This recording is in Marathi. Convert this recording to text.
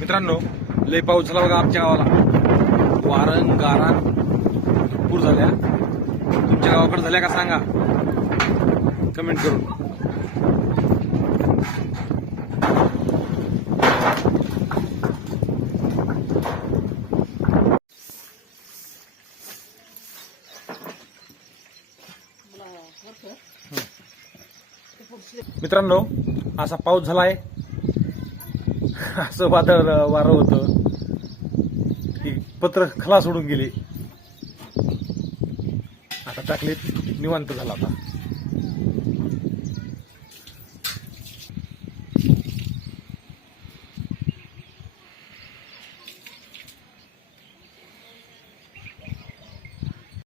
मित्रांनो लय पाऊस झाला बघा आमच्या गावाला. वारण गारण भरपूर झाल्या. तुमच्या गावाकडे झाल्या का सांगा? कमेंट करून. मित्रांनो असा पाऊस झाला आहे असं वादळ वारं होतं. की पत्र खला सोडून गेले. आता टाकले निवांत झाला आता.